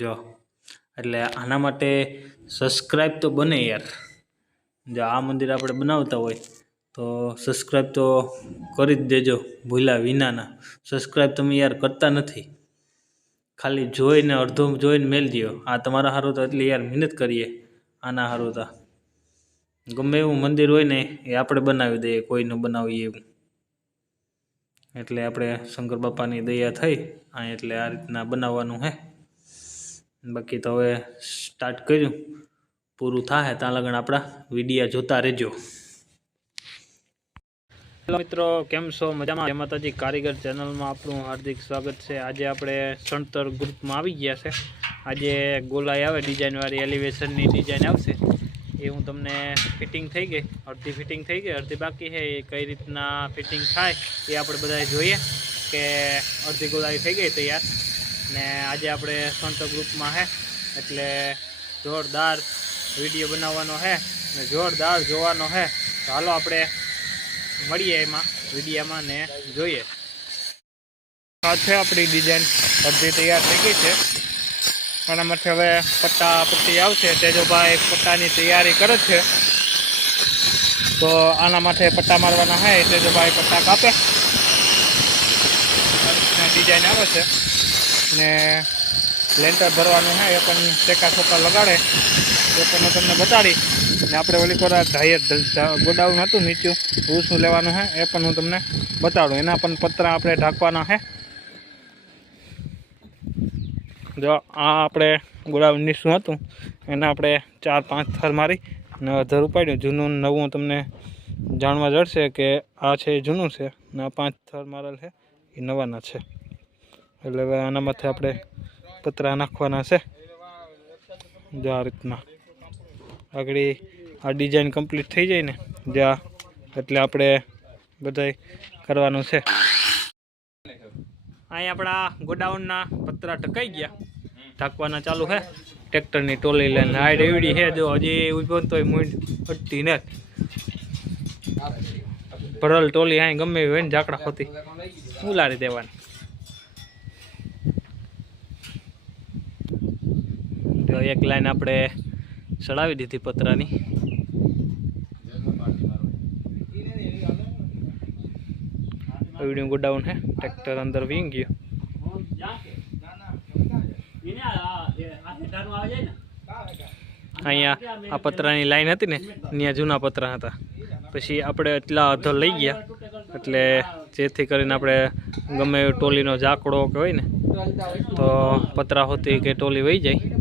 જો એટલે આના માટે સબસ્ક્રાઈબ તો બને યાર। જો આ મંદિર આપણે બનાવતા હોય તો સબસ્ક્રાઈબ તો કરી જ દેજો ભૂલ્યા વિનાના। સબસ્ક્રાઈબ તમે યાર કરતા નથી, ખાલી જોઈને અડધો જોઈને મેલ દો। આ તમારા સારું તો એટલી યાર મહેનત કરીએ આના સારું તો। ગમે એવું મંદિર હોય ને એ આપણે બનાવી દઈએ, કોઈ ન બનાવીએ એવું। એટલે આપણે શંકર બાપાની દયા થઈ આ એટલે આ રીતના બનાવવાનું હે। બાકી તો હવે સ્ટાર્ટ કર્યું, પૂરું થાય ત્યાં લગન આપણા વિડીયા જોતા રહેજો। હેલો મિત્રો, કેમ છો? મજામાં? જય માતાજી। કારીગર ચેનલમાં આપણું હાર્દિક સ્વાગત છે। આજે આપણે સણતર ગ્રુપમાં આવી ગયા છે। આજે ગોલાઈ આવે ડિઝાઇનવાળી, એલિવેશનની ડિઝાઇન આવશે એ હું તમને ફિટિંગ થઈ ગઈ, અડધી ફિટિંગ થઈ ગઈ, અડધી બાકી છે। એ કઈ રીતના ફિટિંગ થાય એ આપણે બધા જોઈએ કે અડધી ગોલાઈ થઈ ગઈ તૈયાર ને આજે આપણે સણતર ગ્રુપમાં છે એટલે જોરદાર વિડીયો બનાવવાનો છે ને જોરદાર જોવાનો છે। તો હાલો આપણે મળીએ એમાં વિડીયામાં ને જોઈએ। આ છે આપણી ડિઝાઇન, અડધી તૈયાર થઈ ગઈ છે। આના માટે હવે પટ્ટા પટ્ટી આવશે। તેજોભાઈ પટ્ટાની તૈયારી કરે છે, તો આના માટે પટ્ટા મારવાના છે। તેજોભાઈ પટ્ટા કાપે, ડિઝાઇન આવે છે ને લેન્ટર ભરવાનું છે એ પણ ટેકા છોકા લગાડે એ પણ હું તમને બતાડી ને આપણે ઓલી પર ધાયર ગોડાઉન હતું નીચું શું લેવાનું છે એ પણ હું તમને બતાડું। એના પણ પતરા આપણે ઢાંકવાના છે। જો આ આપણે ગોડાઉન નીચું હતું એના આપણે 4-5 થર મારી ને અધર ઉપાડ્યું। જૂનું નવું તમને જાણવા જડશે કે આ છે એ જૂનું છે ને આ 5 થર મારેલ છે એ નવાના છે। એટલે હવે આના માથે આપણે પતરા નાખવાના છે। જો આ રીતના આગળ આ ડિઝાઇન કમ્પ્લીટ થઈ જાય ને જ્યાં એટલે આપણે બધાય કરવાનું છે। અહીં આપણા ગોડાઉનના પતરા ઢકાઈ ગયા, ઢાંકવાના ચાલુ છે ટ્રેક્ટરની ટોલી લઈને। હાઈડ એવડી છે જો હજી ઉભો તોય મૂંડ અટતી ને ભરલ ટોલી અહીં ગમે એવી હોય ને ઝાકડા ખોતી ઉલાડી દેવાની। તો એક લાઈન આપણે ચડાવી દીધી પતરાની। એવડું ગોડાઉન છે, ટ્રેક્ટર અંદર વીંગ ગયું। અહીંયા આ પતરાની લાઈન હતી ને ત્યાં જૂના પતરા હતા, પછી આપણે એટલા અધર લઈ ગયા એટલે જેથી કરીને આપણે ગમે એવો ટોલીનો ઝાકડો કે હોય ને તો પતરા હોતી કે ટોલી વહી જાય।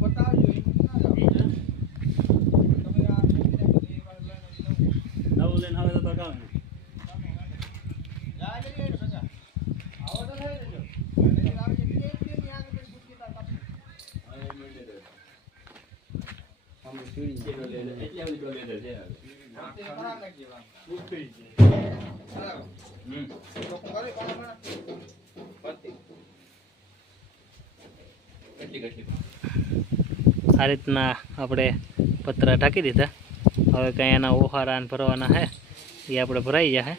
આ રીતના આપણે પતરા ઢાંકી દીધા। હવે કંઈ એના ઓહારા ભરવાના છે એ આપણે ભરાઈ ગયા છે।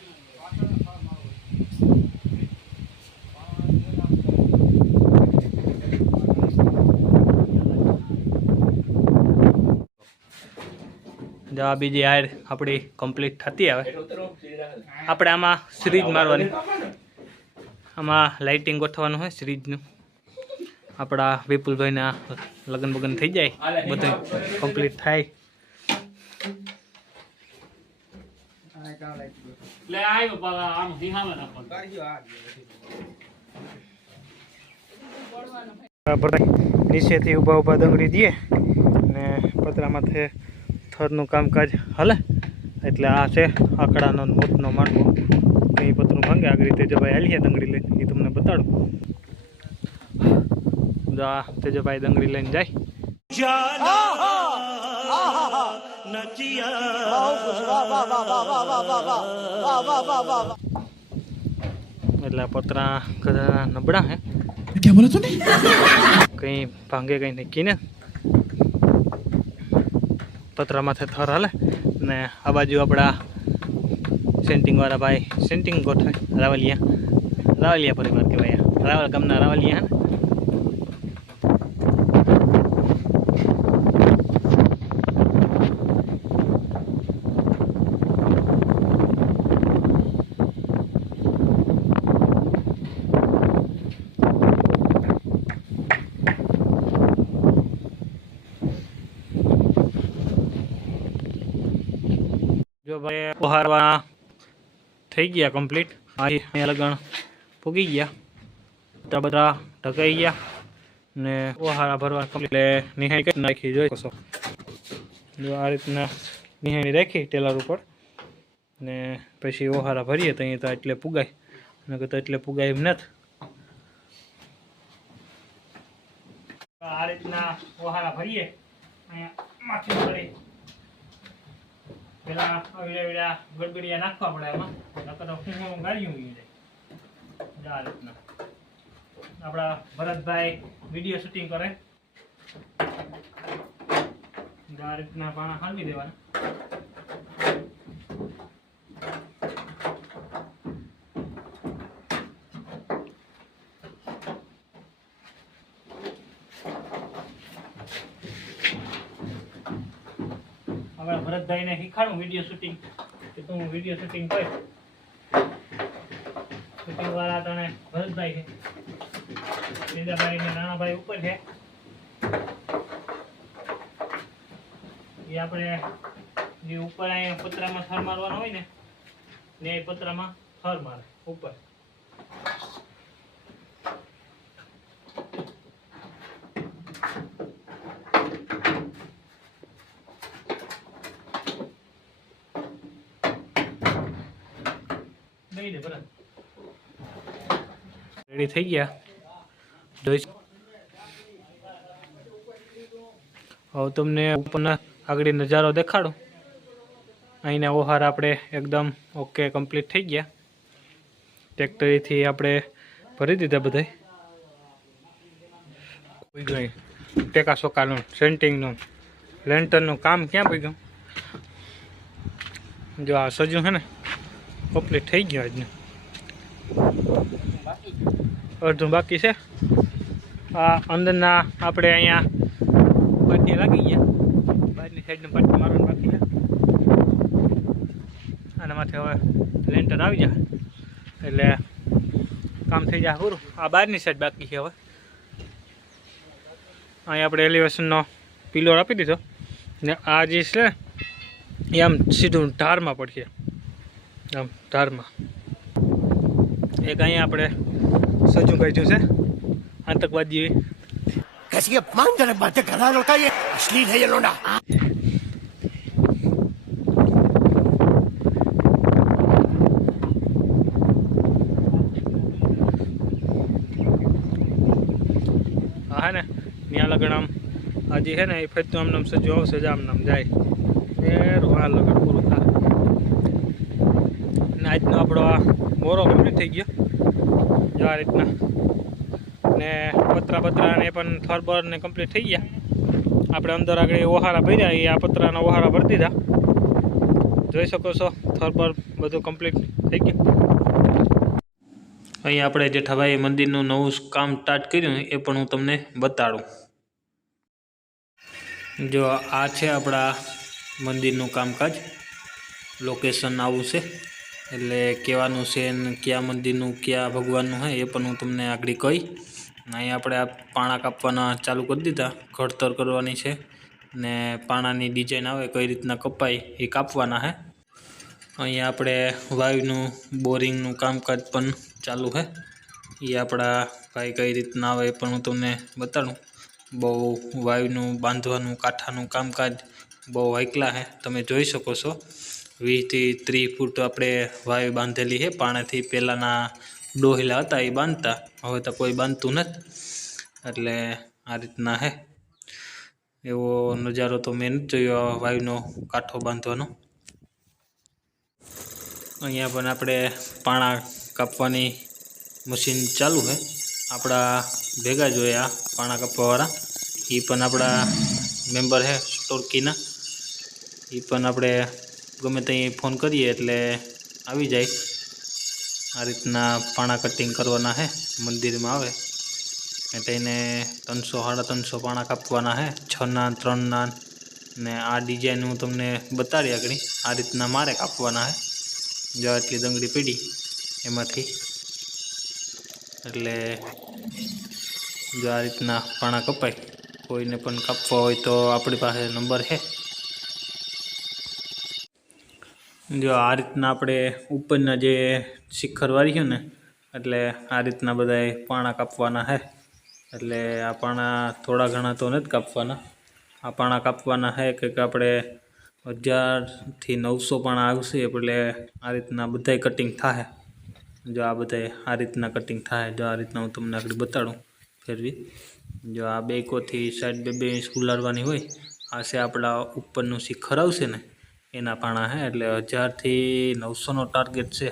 જો આ બીજી હાર આપણી કમ્પ્લીટ થતી આવે આપણે આમાં સિરીજ મારવાની, આમાં લાઇટિંગ ગોઠવવાનું હોય સિરીજનું। આપણા વિપુલભાઈના લગ્ન બગન થઈ જાય બધું કમ્પ્લીટ થાય નીચેથી ઊભા ઊભા દંગડી દઈએ ને પતરામાંથી થરનું કામકાજ હાલે। એટલે આ છે આકડાનો મોટનો માંડવો, કંઈ પતરું ભાંગે આગળ રીતે તેજભાઈ હાલીએ દંગડી લઈને એ તમને બતાડું। જો આ તેજભાઈ દંગડી લઈને જાય એટલે પતરા ઘણા નબળા હે, કંઈ ભાંગે કંઈ નક્કી ને પતરા માથે થર હાલે ને આ બાજુ આપણા સેન્ટિંગવાળા ભાઈ સેન્ટિંગ ગોઠવે। રાવલિયા પરિવાર કહેવાય, રાવલ ગામના રાવલિયા હે જો ભાઈ ઓહારવા થઈ ગયા કમ્પ્લીટ. અહીંયા લગણ પૂગી ગયા, તો બધા ઢકાઈ ગયા ને ઓહારા ભરવા કમ્પ્લીટ. એટલે નિહાળી કરી નાખી, જોઈ શકો જો આ રીતના નિહાળી રાખી ટેલર ઉપર ને પછી ઓહારા ભરીએ તો અહીંયા તો એટલે પુગાય, અને તો એટલે પુગાય એમ નથી. આ રીતના ઓહારા ભરીએ અહીંયા માથી ભરી પેલા અવીડા ગડબડિયા નાખવા પડે એમાં, નકર તો હું ગાળ્યું જાય. આ રીતના આપણા ભરતભાઈ વિડીયો શૂટિંગ કરે, આ રીતના પાણા હાલવી દેવાના. હવે ભરતભાઈને શીખાડું વિડીયો શૂટિંગ, કે તું વિડીયો શૂટિંગ કર. શૂટિંગ વાળા તને ભરતભાઈ છે, સિંધાભાઈ ને નાનાભાઈ ઉપર છે. એ આપણે જે ઉપર અહીંયા પતરામાં થર મારવાનો હોય ને એ પતરામાં થર મારે ઉપર. રેડી થઈ ગયા. જોઈ હવે તમને ઉપરના આગળ નજારો દેખાડું. અહીંના ઓહાર આપણે એકદમ ઓકે કમ્પ્લીટ થઈ ગયા. ટ્રેક્ટરથી આપણે ભરી દીધા બધા. ટેકા સોકાનું, સેન્ટિંગનું, લેન્ટરનું કામ ક્યાં પડી ગયું. જો આ સજુ છે ને કમ્પ્લીટ થઈ ગયો. આજને અડધું બાકી છે. આ અંદરના આપણે અહીંયા પાટી લાગી ગયા, બહારની સાઈડનું પાટી મારવાનું બાકી છે. આના માથે હવે લેન્ટર આવી જાય એટલે કામ થઈ જાય પૂરું. આ બહારની સાઈડ બાકી છે. હવે અહીંયા આપણે એલિવેશનનો પિલોર આપી દીધો ને આ જે છે એ આમ સીધું ધારમાં પડશે, આમ ધારમાં. એક અહીંયા આપણે સજુ કાઢ્યું છે આતંકવાદી. कैसी अपमानजनक बातें कर रहा लड़का, ये अश्लील है ये लोंडा. હા હે ને ત્યાં લગણ આમ આજે છે ને એ ફરતું આમ નામ સજુ આવશે, આમ નામ જાય એ આ લગણ પૂરું થાય. ને આજનો આપણો આ મોરો કમ્પ્લીટ થઈ ગયો. જો આ રીતના ને પતરા ને પણ થરબર ને કમ્પ્લીટ થઈ ગયા. આપણે અંદર આગળ ઓહારા ભર્યા, એ આ પતરાના ઓહારા ભરી દીધા. જોઈ શકો છો થરબર બધું કમ્પ્લીટ થઈ ગયું. અહીં આપણે જેઠાભાઈ મંદિરનું નવું કામ સ્ટાર્ટ કર્યું એ પણ હું તમને બતાડું. જો આ છે આપણા મંદિરનું કામકાજ. લોકેશન આવું છે, એટલે કહેવાનું છે ને કયા મંદિરનું કયા ભગવાનનું હોય એ પણ હું તમને આગળ કહી. અહીં આપણે આ પાણા કાપવાના ચાલુ કરી દીધા. ઘડતર કરવાની છે ને પાણાની ડિઝાઇન આવે કઈ રીતના કપાય એ કાપવાના છે. અહીંયા આપણે વાયુનું બોરિંગનું કામકાજ પણ ચાલુ છે. એ આપણા ભાઈ કઈ રીતના આવે એ પણ હું તમને બતાડું. બહુ વાયુનું બાંધવાનું કાંઠાનું કામકાજ બહુ હાઈકલા છે. તમે જોઈ શકો છો 20 થી 30 ફૂટ આપણે વાયુ બાંધેલી છે. પાણાથી પહેલાંના ડોહલા હતા એ બાંધતા, હવે તો કોઈ બાંધતું નથી. એટલે આ રીતના છે. એવો નજારો તો મેં નથી જોયો વાયુનો કાંઠો બાંધવાનો. અહીંયા પણ આપણે પાણા કાપવાની મશીન ચાલુ છે. આપણા ભેગા જોયા પાણા કાપવાવાળા, એ પણ આપણા મેમ્બર છે સ્ટોરકીના. એ પણ આપણે ગમે ત્યાં ફોન કરીએ એટલે આવી જાય. આ રીતના પાણા કટિંગ કરવાના છે. મંદિરમાં આવે એટલે એને 300-350 પાણા કાપવાના છે. 6ના 3ના ને આ ડિઝાઇન હું તમને બતાડી આગળ. આ રીતના મારે કાપવાના છે. જો આટલી દંગડી પડી એમાંથી, એટલે જો આ રીતના પાણા કપાય. કોઈને પણ કાપવા હોય તો આપણી પાસે નંબર છે. જો આ રીતના આપણે ઉપરના જે શિખર વાળીશું ને એટલે આ રીતના બધાય પાણા કાપવાના છે. એટલે આ પાણા થોડા ઘણા તો નથી કાપવાના. આ પાણા કાપવાના છે કે આપણે 1000 થી 900 પાણા આવશે. એટલે આ રીતના બધાય કટિંગ થાય. જો આ બધાય આ રીતના કટિંગ થાય. જો આ રીતના હું તમને આગળ બતાડું ફેરવી. જો આ બેકોથી સાઈડ 2 ઇંચ ઉલાડવાની હોય. આ છે આપણા ઉપરનું શિખર આવશે ને એના પાણા છે. એટલે 1000 થી 900નો ટાર્ગેટ છે.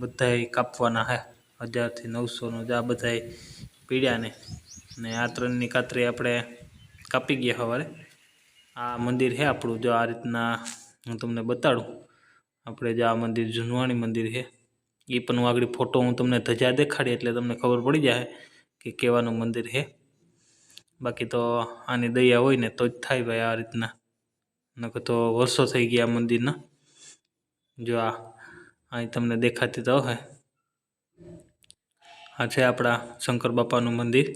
બધાય કાપવાના છે 1000 થી 900નો. જ આ બધાય પીડ્યા ને આ 3ની કાતરી આપણે કાપી ગયા સવારે. આ મંદિર છે આપણું. જો આ રીતના હું તમને બતાડું. આપણે જો આ મંદિર જૂનવાણી મંદિર છે. એ પણ હું આગળ ફોટો હું તમને ધજા દેખાડી એટલે તમને ખબર પડી જાય કે કેવાનું મંદિર છે. બાકી તો આની દયા હોય ને તો જ થાય ભાઈ આ રીતના. નકર તો વર્ષો થઈ ગયા મંદિરના. જો આ અહીં તમને દેખાતી તો હે. આ છે આપણા શંકર બાપાનું મંદિર.